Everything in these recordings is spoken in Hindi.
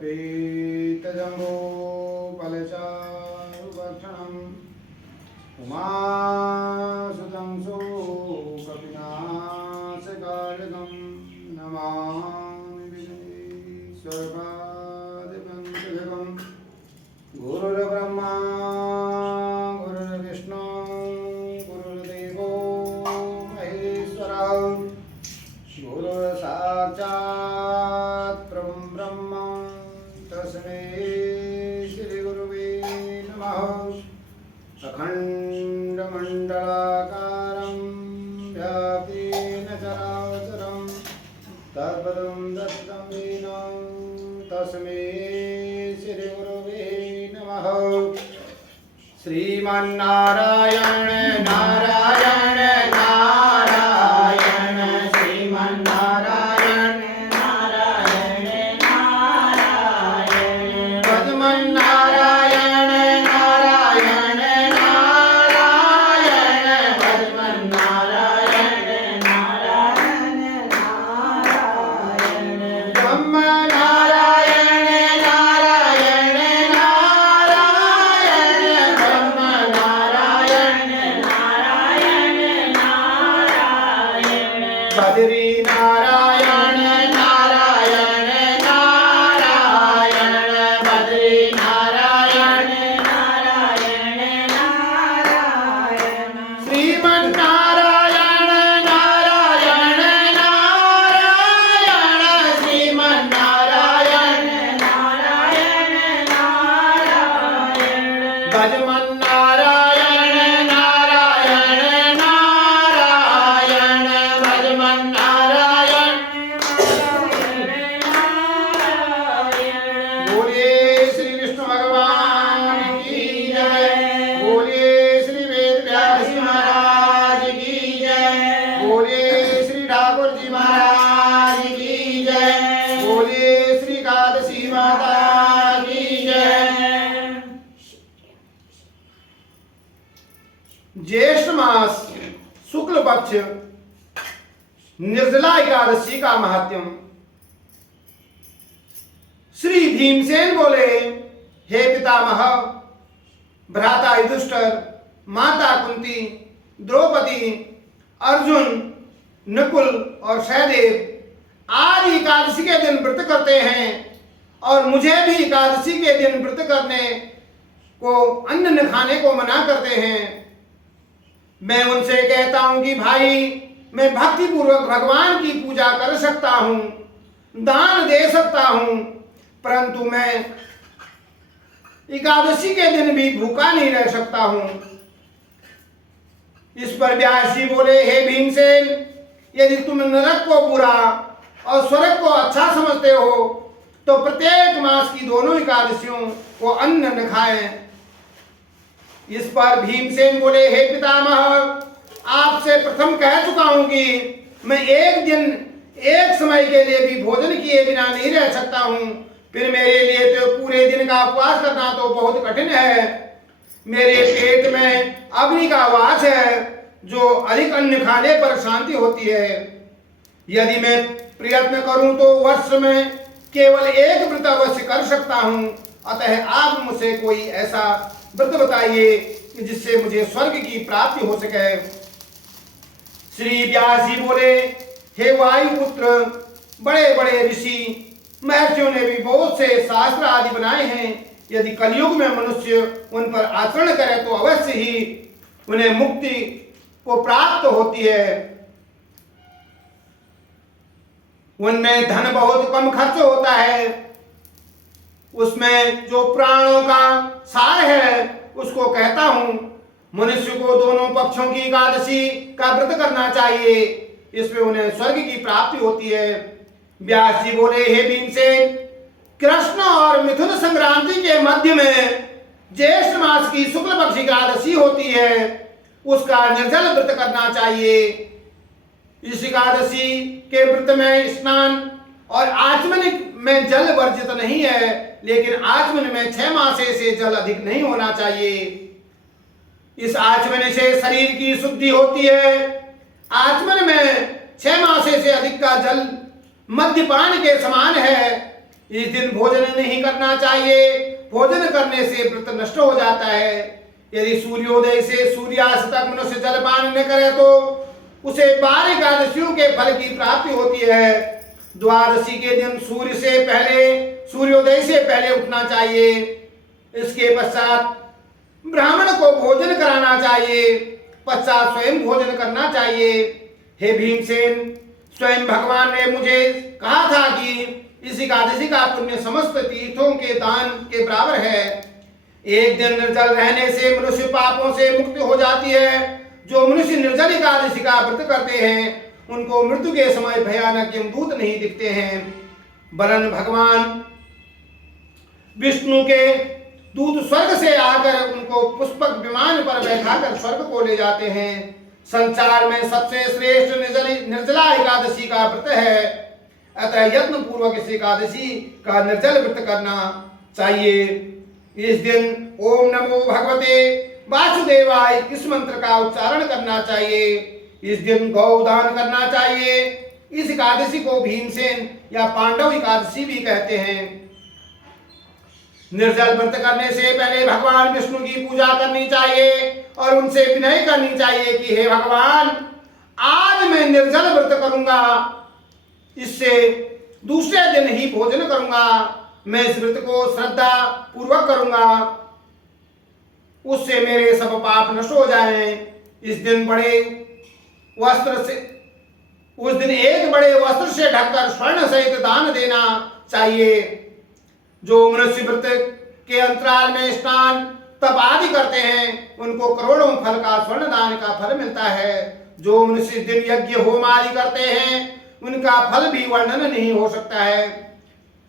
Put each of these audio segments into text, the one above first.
कल्पितजम्बूफलचारुभक्षणम् उमासुतं सुकपिनाशकालिकं नमामि विघ्नेश्वरपादपङ्कजं गुरुर्ब्रह्मा गुरुर्विष्णु गुरुर्देवो महेश्वरः गुरुर्साक्षात् परं ब्रह्म तस्मै श्रीगुरुवे नमः। अखण्डमण्डलाकारं व्याप्तेन चराचरं तत्पदं दर्शितं येन तस्मै श्रीगुरुवे नमः। श्रीमन्नारायण नारायण नारायण श्रीमन्नारायण नारायण नारायण भजमन्नारायण नारायण नारायण भजमन्नारायण नारायण नारायण ब्रह्मनारायण नारायण नारायण ब्रह्मनारायण नारायण नारायण बद्री नारायण नारायण नारायण बद्री नारायण नारायण नारायण श्रीमन्नारायण नारायण नारायण श्रीमन्नारायण नारायण नारायण भजमन्नारायण नारायण नारायण भजमन्नारायण बोलिए श्री विष्णु भगवान की जय। बोलिए श्री वेद व्यास जी महाराज की जय। बोलिए श्री ठाकुर जी महाराज की जय। बोलिए श्री एकादशी माता की जय। ज्येष्ठ मास शुक्ल पक्ष निर्जला एकादशी का महात्म्य। श्री भीमसेन बोले, हे पितामह, भ्राता युधिष्ठिर, माता कुंती, द्रौपदी, अर्जुन, नकुल और सहदेव आज एकादशी के दिन व्रत करते हैं और मुझे भी एकादशी के दिन व्रत करने को अन्न न खाने को मना करते हैं। मैं उनसे कहता हूं कि भाई, मैं भक्ति पूर्वक भगवान की पूजा कर सकता हूं, दान दे सकता हूं, परंतु मैं एकादशी के दिन भी भूखा नहीं रह सकता हूं। इस पर व्यास जी बोले, हे भीमसेन, यदि तुम नरक को बुरा और स्वर्ग को अच्छा समझते हो तो प्रत्येक मास की दोनों एकादशियों को अन्न न खाएं। इस पर भीमसेन बोले, हे पितामह, आपसे प्रथम कह चुका हूं कि मैं एक दिन एक समय के लिए भी भोजन किए बिना नहीं रह सकता हूं, फिर मेरे लिए तो पूरे दिन का उपवास करना तो बहुत कठिन है। मेरे पेट में अग्नि का वास है, जो अधिक अन्न खाने पर शांति होती है। यदि मैं प्रयत्न करूं तो वर्ष में केवल एक व्रत अवश्य कर सकता हूं, अतः आप मुझसे कोई ऐसा व्रत बताइए जिससे मुझे स्वर्ग की प्राप्ति हो सके। श्री व्यास जी बोले, हे वायुपुत्र, बड़े बड़े ऋषि महर्षियों ने भी बहुत से शास्त्र आदि बनाए हैं। यदि कलयुग में मनुष्य उन पर आचरण करे तो अवश्य ही उन्हें मुक्ति को प्राप्त होती है। उनमें धन बहुत कम खर्च होता है, उसमें जो प्राणों का सार है उसको कहता हूं। मनुष्य को दोनों पक्षों की एकादशी का व्रत करना चाहिए, इसमें उन्हें स्वर्ग की प्राप्ति होती है। व्यास जी बोले, हे भीमसेन, कृष्ण और मिथुन संक्रांति के मध्य में ज्येष्ठ मास की शुक्ल पक्ष एकादशी होती है, उसका निर्जल व्रत करना चाहिए। इस एकादशी के व्रत में स्नान और आचमन में जल वर्जित नहीं है, लेकिन आचमन में 6 मासे से जल अधिक नहीं होना चाहिए। इस आचमन से शरीर की शुद्धि होती है। आचमन में 6 मासे से अधिक का जल मद्यपान के समान है। इस दिन भोजन नहीं करना चाहिए। भोजन करने से व्रत नष्ट हो जाता है। यदि सूर्योदय से सूर्यास्त तक मनुष्य जलपान न करे तो उसे 12 एकादशियों के फल की प्राप्ति होती है। द्वादशी के दिन सूर्योदय से पहले उठना चाहिए। इसके पश्चात ब्राह्मण को भोजन कराना चाहिए। पश्चात स्वयं भोजन करना चाहिए। हे भीमसेन, स्वयं भगवान ने मुझे कहा था कि इस एकादशी का पुण्य समस्त तीर्थों के दान के बराबर है। एक दिन निर्जल रहने से मनुष्य पापों से मुक्त हो जाती है। जो मनुष्य निर्जल एकादशी का व्रत करते हैं उनको मृत्यु के समय भयानक यमदूत नहीं दिखते हैं, वरन भगवान विष्णु के दूत स्वर्ग से आकर उनको पुष्पक विमान पर बैठाकर स्वर्ग को ले जाते हैं। संसार में सबसे श्रेष्ठ निर्जला एकादशी का व्रत है। अतः यत्न पूर्वक इस एकादशी का निर्जल व्रत करना चाहिए। इस दिन ओम नमो भगवते वासुदेवाय इस मंत्र का उच्चारण करना चाहिए। इस दिन गौदान करना चाहिए। इस एकादशी को भीमसेन या पांडव एकादशी भी कहते हैं। निर्जल व्रत करने से पहले भगवान विष्णु की पूजा करनी चाहिए और उनसे विनय करनी चाहिए कि हे भगवान, आज मैं निर्जल व्रत करूंगा, इससे दूसरे दिन ही भोजन करूंगा। मैं इस व्रत को श्रद्धा पूर्वक करूंगा, उससे मेरे सब पाप नष्ट हो जाएं। उस दिन एक बड़े वस्त्र से ढककर स्वर्ण सहित दान देना चाहिए। जो मनुष्य व्रत के अंतराल में स्नान तप आदि करते हैं उनको करोड़ों फल का स्वर्ण दान का फल मिलता है। जो मनुष्य इस दिन यज्ञ होम आदि करते हैं उनका फल भी वर्णन नहीं हो सकता है।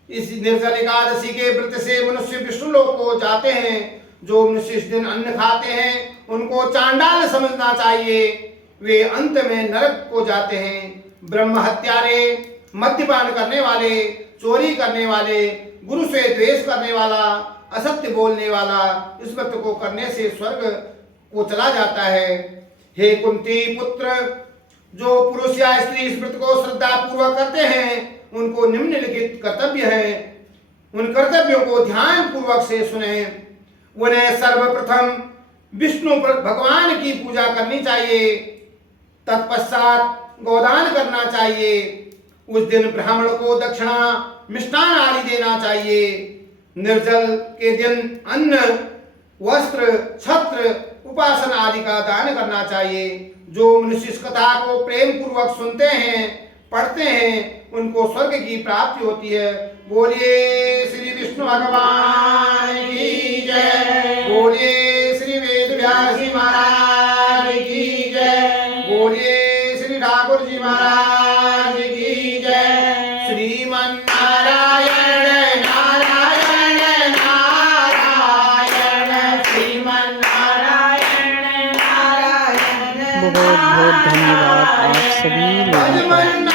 इस निर्जल एकादशी के व्रत से मनुष्य विष्णु लोक को जाते हैं। जो मनुष्य इस दिन अन्न खाते हैं उनको चांडाल समझना चाहिए, वे अंत में नरक को जाते हैं। ब्रह्म हत्यारे, मद्यपान करने वाले, चोरी करने वाले, गुरु से द्वेष करने वाला, असत्य बोलने वाला इस व्रत को करने से स्वर्ग को चला जाता है। हे कुंती पुत्र, जो पुरुष या स्त्री इस व्रत को श्रद्धा पूर्वक करते हैं उनको निम्नलिखित कर्तव्य है। उन कर्तव्यों को ध्यान पूर्वक से सुने। उन्हें सर्वप्रथम विष्णु भगवान की पूजा करनी चाहिए। तत्पश्चात गोदान करना चाहिए। उस दिन ब्राह्मण को दक्षिणा मिष्टान आदि देना चाहिए। निर्जल के दिन अन्न, वस्त्र, छत्र, उपासना आदि का दान करना चाहिए। जो मनुष्य इस कथा को प्रेम पूर्वक सुनते हैं, पढ़ते हैं, उनको स्वर्ग की प्राप्ति होती है। बोलिए श्री विष्णु भगवान की जय। बोलिए श्री वेद व्यास जी महाराज की जय। बोलिए श्री ठाकुर जी महाराज की जय। श्रीमन नारायण नारायण नारायण, श्रीमन नारायण नारायण। बहुत बहुत धन्यवाद आप सभी लोगों का।